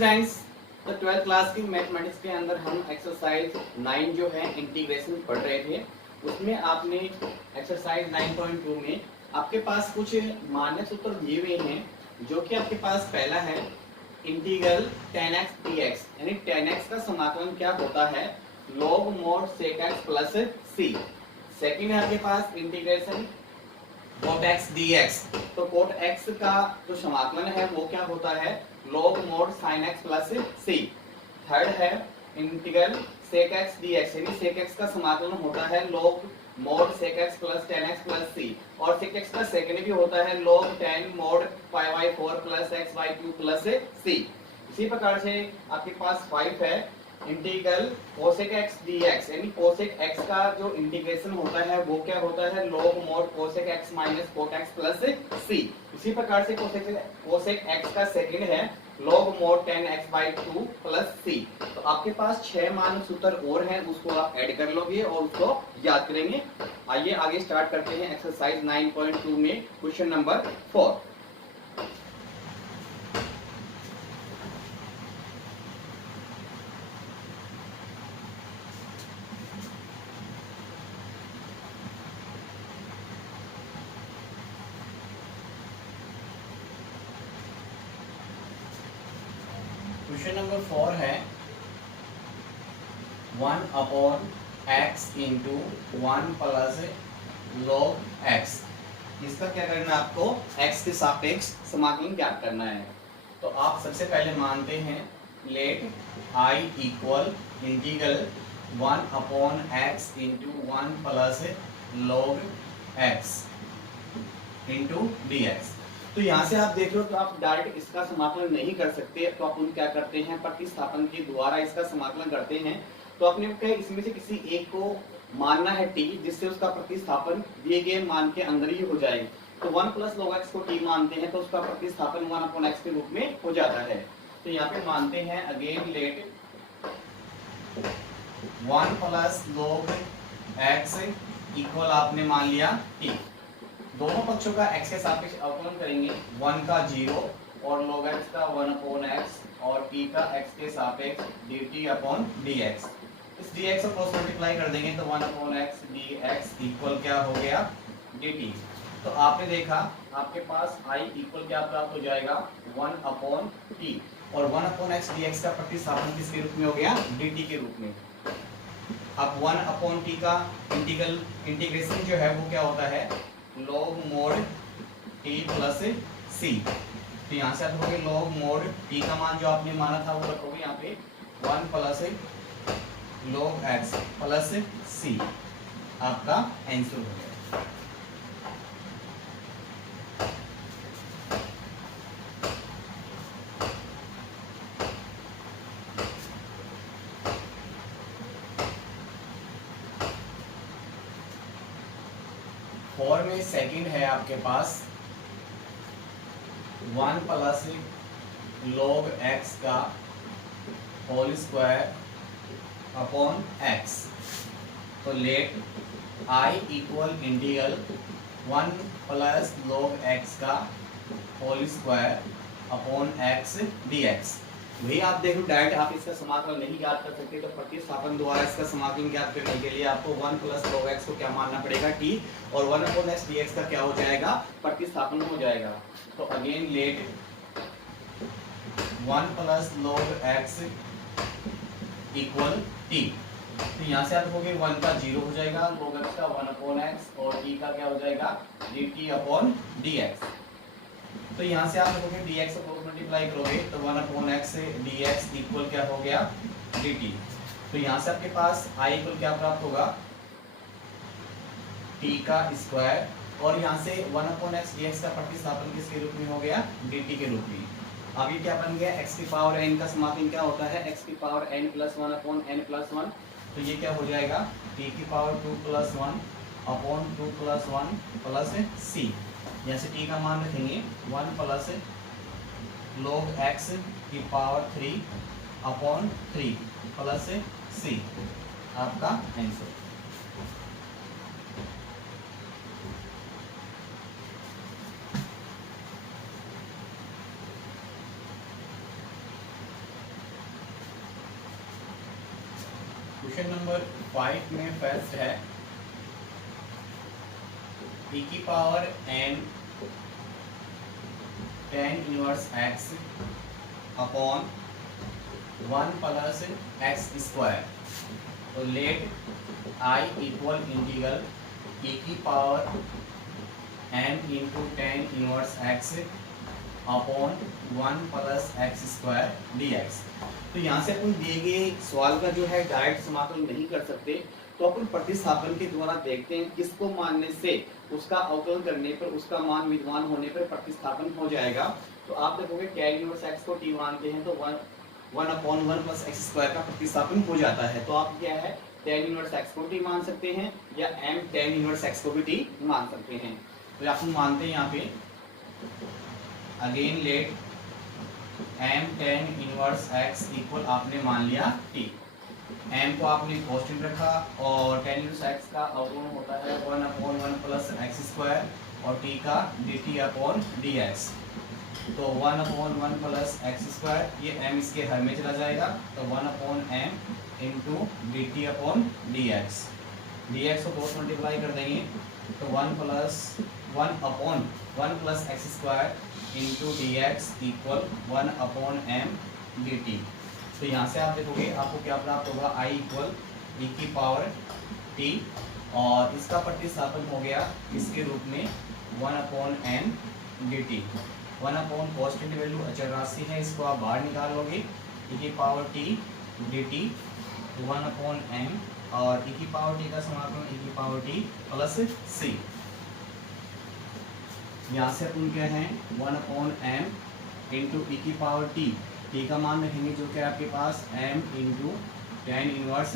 Students, तो 12th class की mathematics के अंदर हम एक्सरसाइज 9 जो है इंटीग्रेशन पढ़ रहे थे। उसमें आपने एक्सरसाइज 9.2 में आपके पास कुछ मान्य सूत्र दिए हुए हैं, जो कि आपके पास पहला है इंटीग्रल tan x dx, यानी tan x का समाकलन क्या होता है, log mod sec x plus c। Second है आपके पास इंटीग्रेशन cot x dx, तो cot x का जो समाकलन है वो क्या होता है, log mod sin x plus c। Third है इंटीग्रल sec x dx, यानी sec x का समाकलन होता है log mod sec x plus tan x plus c, और sec x का सेकंड भी होता है log tan mod pi by 4 plus x by 2 plus c। इसी प्रकार से आपके पास 5 है इंटीग्रल cosec x dx, यानी cosec x का जो इंटीग्रेशन होता है वो क्या होता है, log mod cosec x minus cot x plus c। इसी प्रकार से cosec x का सेकंड है log mod tan x by 2 plus c। तो आपके पास 6 मान सूत्र और हैं, उसको आप ऐड कर लोगे और उसको याद करेंगे। आइए आगे स्टार्ट करते हैं एक्सरसाइज 9.2 में क्वेश्चन नंबर 4। क्वेश्चन नंबर 4 है 1 upon x into 1 plus log x। इसका क्या करना है, आपको x के सापेक्ष समाकलन ज्ञात करना है। तो आप सबसे पहले मानते हैं let I equal integral 1 upon x into 1 plus log x into dx। तो यहाँ से आप देख लो, तो आप डायरेक्ट इसका समाकलन नहीं कर सकते, तो आप क्या करते हैं, प्रतिस्थापन के द्वारा इसका समाकलन करते हैं। तो आपने कहा इसमें से किसी एक को मानना है t, जिससे उसका प्रतिस्थापन दिए गए मान के अंदर ही हो जाए। तो 1 प्लस log x को t मानते हैं, तो उसका प्रतिस्थापन 1 अपॉन x के रूप में हो जाता है। तो यहाँ पे मानते हैं again let 1 plus log x equal आपने मान लिया t। दोनों पक्षों का x के सापेक्ष अवकलन करेंगे, 1 का 0 और log x का 1 अपॉन x और t का x के सापेक्ष dt अपॉन dx। इस dx को क्रॉस मल्टीप्लाई कर देंगे तो 1 अपॉन x dx इक्वल क्या हो गया, dt। तो आपने देखा आपके पास i इक्वल क्या प्राप्त हो जाएगा, 1 अपॉन t, और 1 अपॉन x dx का प्रतिस्थापन किसके रूप में हो गया, dt के रूप में। अब 1 अपॉन t का इंटीग्रेशन जो है वो क्या होता है, log mod t plus c। तो यहाँ से आप रखोगे log mod t का मान जो आपने माना था वो रखोगे यहाँ पे 1 plus log x plus c, आपका आंसर हो गया। फोर में सेकंड है आपके पास 1 प्लस log x का होल स्क्वायर अपॉन x। तो let I equal integral 1 plus log x का whole square upon x dx। वही आप देखो डायरेक्ट आप इसका समाकलन नहीं ज्ञात कर सकते, तो प्रतिस्थापन द्वारा इसका समाकलन ज्ञात करने के लिए आपको 1 प्लस log x को क्या मानना पड़ेगा, t, और 1 अपॉन x dx का क्या हो जाएगा, प्रतिस्थापन हो जाएगा। तो again let 1 plus log x equal t। तो यहाँ से आप देखोगे 1 का 0 हो जाएगा, log x का 1 अपॉन x और t का क्या हो जाएगा, dt अपॉन dx। तो यहाँ से आप देखोगे dx को मल्टीप्लाई करोगे तो 1 अपॉन x से dx इक्वल क्या हो गया, dt। तो यहाँ से आपके पास i इक्वल क्या प्राप्त होगा, t का स्क्वायर, और यहाँ से 1 अपॉन x dx का प्रतिस्थापन किसके रूप में हो गया, dt के रूप में। अब ये क्या बन गया, x की पावर n का समाकलन क्या होता है, x की power n plus 1 upon n plus 1। तो ये क्या हो जाएगा, t की power 2 plus 1 upon 2 plus 1 plus c। यहाँ से t का मान रखेंगे 1 प्लस log x की पावर 3 अपॉन 3 प्लस c, आपका आंसर। क्वेश्चन नंबर 5 में फर्स्ट है e की power n tan inverse x upon 1 plus x square. तो let I equal integral e की power n into tan inverse x upon 1 plus x square dx। तो यहाँ से अपन दिए गए सवाल का जो है डायरेक्ट समाकलन नहीं कर सकते, तो अपन प्रतिस्थापन के द्वारा देखते हैं किसको मानने से उसका अवकलन करने पर उसका मान विद्यमान होने पर प्रतिस्थापन हो जाएगा। तो आप देखोगे tan इनवर्स x को t मानते हैं तो 1 अपॉन 1 प्लस x स्क्वायर का प्रतिस्थापन हो जाता है। तो आप क्या है tan इनवर्स x को t मान सकते हैं या m tan इनवर्स x को भी t मान सकते हैं। तो अपन मानते हैं यहाँ पे again let m tan inverse x equal आपने मान लिया t। m को आपने कांस्टेंट रखा और tan इनवर्स x का अवकलन होता है 1 अपॉन 1 प्लस x स्क्वायर और t का dt अपॉन dx। तो 1 अपॉन 1 प्लस x स्क्वायर, ये m इसके हर में चला जाएगा तो 1 upon m into dt upon dx। dx को क्रॉस मल्टीप्लाई कर देंगे तो 1 upon 1 plus x square into dx equal 1 upon m dt। तो यहाँ से आप देखोगे आपको क्या प्राप्त होगा I इक्वल e की पावर t और इसका प्रतिस्थापन हो गया इसके रूप में 1 upon m dt। 1 upon constant value अचर राशि है, इसको आप बाहर निकालोगे e की power t dt 1 upon m और e की पावर t का समाकलन e की पावर t प्लस c। यहाँ से अपन क्या है 1 अपॉन m इंटू ई की पावर t का मान रखेंगे जो कि आपके पास m into tan inverse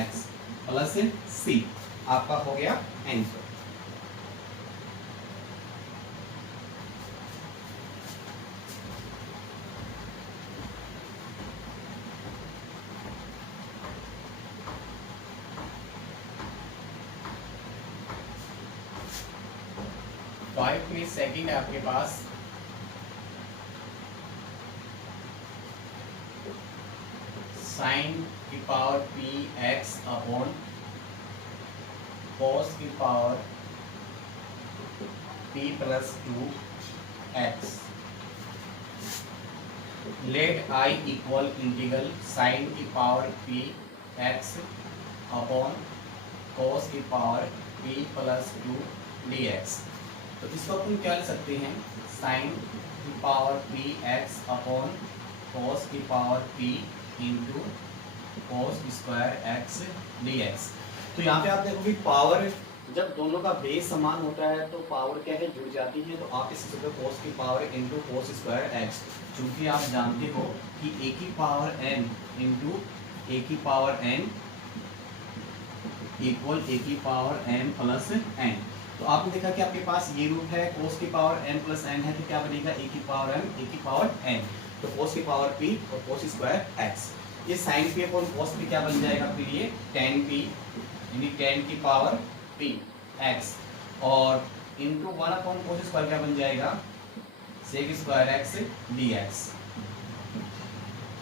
x plus c आपका हो गया आंसर। फाइव में सेकंड है आपके पास साइन की power P x upon cos की power P plus 2x। Let I equal integral sine की power P x upon cos की पावर पी प्लस 2 dx। तो इसको अपन क्या लिख सकते हैं साइन की power P x upon cos की power P into cos square x dx। तो यहाँ पे आप देखोगे पावर जब दोनों का बेस समान होता है तो पावर क्या है जुड़ जाती है। तो आप इस कॉस की power into cos square x, चूंकि आप जानते हो कि ए की पावर n इंटू ए की पावर n इक्वल ए की पावर m प्लस n। तो आपने देखा कि आपके पास ये रूट है cos की पावर m प्लस n है, तो क्या बनेगा ए की पावर m ए की पावर n। तो cos की पावर p और cos स्क्वायर x। ये sin p upon cos p क्या बन जाएगा फिर ये tan p यानी tan की पावर p x और इंटू 1 अपॉन cos स्क्वायर क्या बन जाएगा sec स्क्वायर x dx।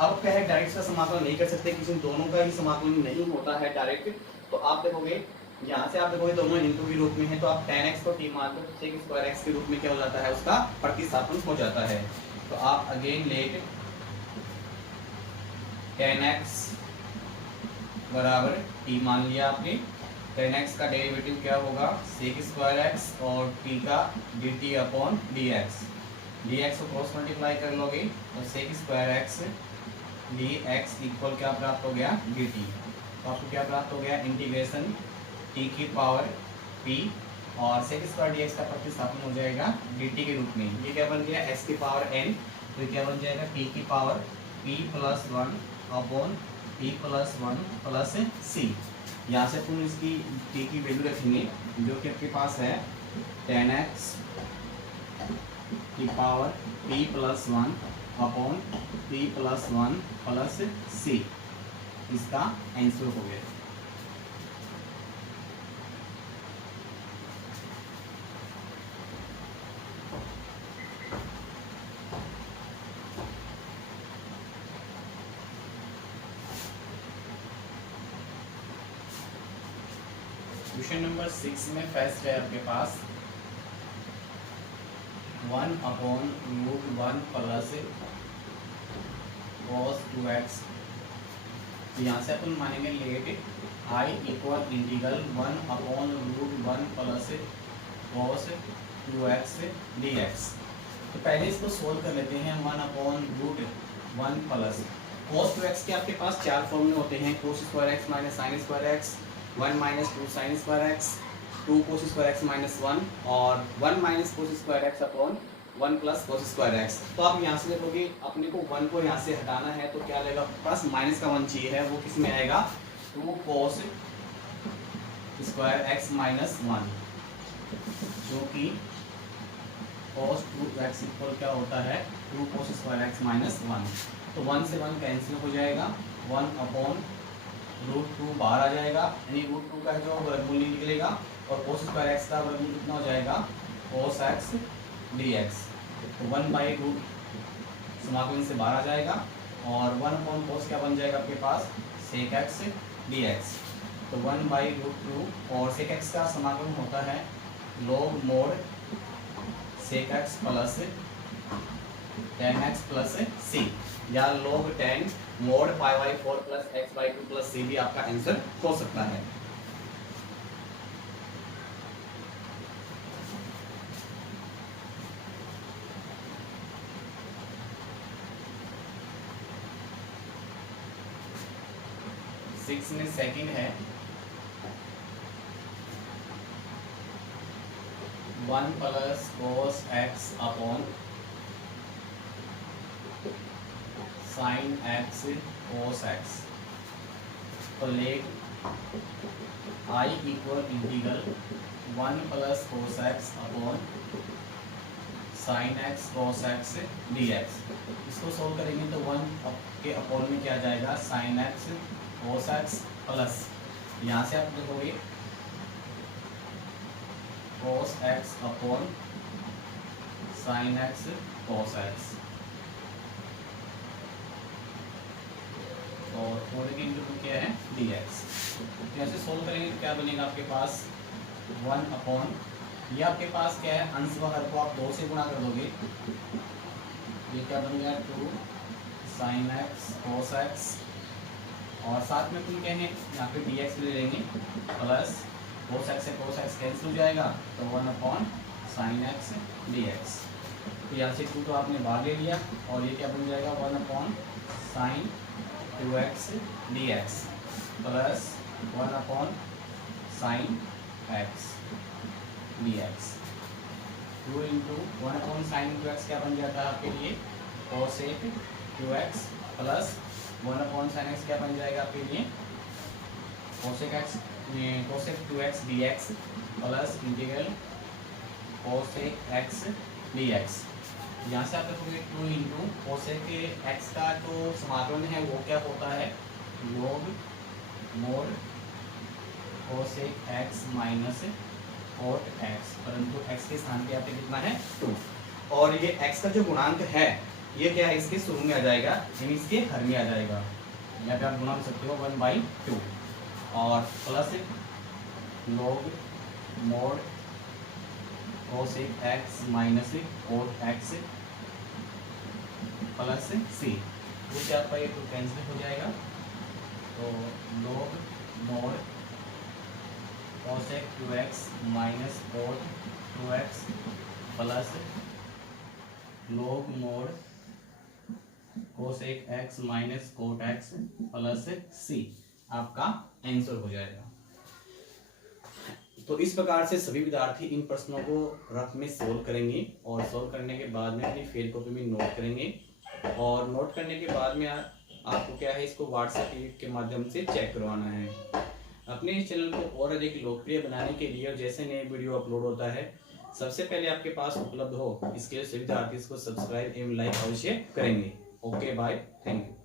अब क्या है डायरेक्ट का समाकलन नहीं कर सकते क्योंकि दोनों का ही समाकलन नहीं होता है डायरेक्ट। तो आप देखोगे यहाँ से आप देखोगे दोनों इंटू के रूप में है तो आप tan x को t मान दो, sec स्क्वायर x के रूप में क्या हो जाता है उसका प्रतिस्थापन हो जाता है। तो आप अगेन लेट tan x बराबर t मान लिया आपने। tan x का डेरिवेटिव क्या होगा sec स्क्वायर x और t का dt अपॉन dx। dx को क्रॉस मल्टीप्लाई कर लोगे तो sec square x dx equal क्या प्राप्त हो गया dt। तो आपको क्या प्राप्त हो गया इंटीग्रेशन t की पावर p और sec स्क्वायर dx का प्रतिस्थापन हो जाएगा dt के रूप में। ये क्या बन गया x की पावर n, तो क्या बन जाएगा p की power p plus 1 upon p plus 1 plus c। यहाँ से तुम इसकी t की वैल्यू रखेंगे जो कि आपके पास है tan x की power p plus 1 upon p plus 1 plus c। इसका आंसर हो गया। क्वेश्चन नंबर 6 में फर्स्ट है आपके पास 1/√1 प्लस cos 2x। तो यहाँ से अपन मानेंगे let I equal integral 1/√1 plus cos 2x dx। तो पहले इसको सोल्व कर लेते हैं। 1/√1 प्लस cos 2x के आपके पास चार फॉर्मूले होते हैं, cos square x minus sine square x, 1 minus 2 sine square x, 2 cos square x minus 1 और 1 minus cos square x upon 1 plus cos square x। तो आप यहाँ से देखोगे अपने को 1 को यहाँ से हटाना है तो क्या लगेगा, प्लस माइनस का 1 चाहिए है, वो किस में आएगा 2 cos स्क्वायर x माइनस 1, जो कि cos 2x इक्वल क्या होता है 2 cos स्क्वायर x माइनस 1। तो 1 से 1 कैंसिल हो जाएगा, 1/√2 बाहर आ जाएगा, यानी √2 का जो वर्गमूल निकलेगा और cos स्क्वायर x का वर्गमूल कितना हो जाएगा cos x dx। तो 1/√2 समाकलन से बाहर आ जाएगा और 1/cos क्या बन जाएगा आपके पास sec x dx। तो 1/√2 और sec x का समाकलन होता है log mod sec x plus tan x plus c, या log tan mod π/4 plus x/2 plus c भी आपका आंसर हो सकता है। सिक्स में सेकंड है 1 plus cos x upon sin x cos x। तो let I equal integral 1 plus cos x upon sin x cos x dx। इसको solve करेंगे तो 1 के अपॉन में क्या जाएगा sin x cos x plus यहाँ से आप देखोगे cos x upon sin x cos x और 4 के इंटू क्या है dx। यहाँ से सोल्व करेंगे तो क्या बनेगा आपके पास 1 अपॉन, ये आपके पास क्या है अंश व हर को आप 2 से गुणा कर दोगे, ये क्या बन गया 2 sin x cos x और साथ में तुम क्या है यहाँ पे dx ले लेंगे प्लस cos x से cos x कैंसिल हो जाएगा तो 1/sin x dx। तो यहाँ से 2 तो आपने बाहर ले लिया और ये क्या बन जाएगा 1/sin 2x dx plus 1/sin x dx। 2 into 1/sin 2x क्या बन जाता है आपके लिए cosec 2x plus 1/sin x क्या बन जाएगा आपके लिए cosec 2x dx plus integral cosec x dx। यहाँ से आप देखोगे 2 इंटू cosec x का जो समाकलन है वो क्या होता है log mod cosec x minus cot x, परंतु x के स्थान पे आपके कितना है 2 और ये x का जो गुणांक है ये क्या है इसके शुरू में आ जाएगा, यानी इसके हर में आ जाएगा, यहाँ पे आप गुणा कर सकते हो 1/2 और plus log mod cosec x minus cot x plus c। तो क्या आपका ये तो कैंसिल हो जाएगा, तो log mod cosec 2x minus cot 2x plus log mod cosec x minus cot x plus c आपका आंसर हो जाएगा। तो इस प्रकार से सभी विद्यार्थी इन प्रश्नों को रफ में सोल्व करेंगे और सोल्व करने के बाद में अपनी फेल कॉपी में नोट करेंगे और नोट करने के बाद में आपको क्या है इसको व्हाट्सएप के माध्यम से चेक करवाना है। अपने इस चैनल को और अधिक लोकप्रिय बनाने के लिए और जैसे नए वीडियो अपलोड होता है सबसे पहले आपके पास उपलब्ध हो, इसके लिए सभी विद्यार्थी इसको सब्सक्राइब एवं लाइक अवश्य करेंगे। Okay bye, thank you.